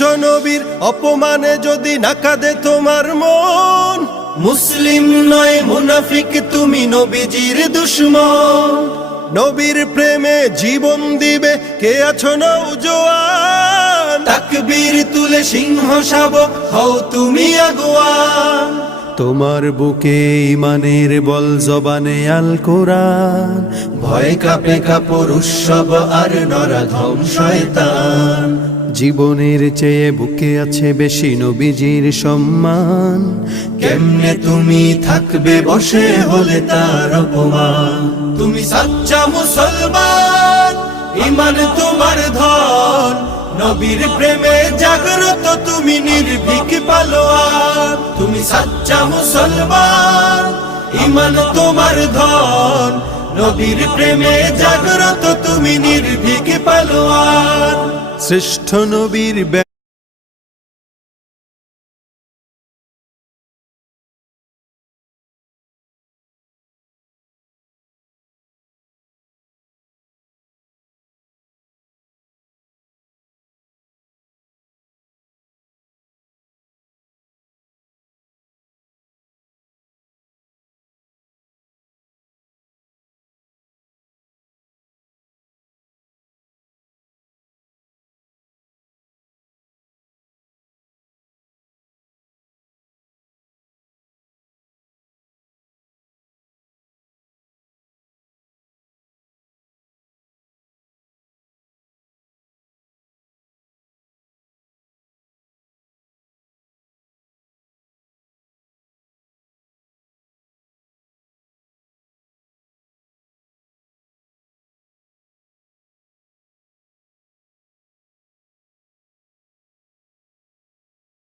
বিশ্ব নবীর অপমানে যদি না কাঁদে তোমার মন, মুসলিম নয় মুনাফিক তুমি নবীজির দুশমন। নবীর প্রেমে জীবন দিবে কে আছো নওজোয়ান, তাকবীর তুলে সিংহ শাবক হও তুমি আগুয়ান। তোমার বুকে ইমানের বল জবানে আল কোরআন, ভয় কাঁপে কাপড় উৎসব আর নরাধম শয়তান। জীবনের চেয়ে বুকে আছে বেশি নবীজির সম্মান, কেমনে তুমি থাকবে বসে হলে তার অপমান। তুমি সাচ্চা মুসলমান, ইমান তোমার ধন, নবীর প্রেমে জাগ্রত তুমি নির্ভীক পালোয়ান। তুমি সাচ্চা মুসলমান, ইমান তোমার ধন, নবীর প্রেমে জাগ্রত তুমি নির্ভীক পালোয়ান। শ্রেষ্ঠ নবীর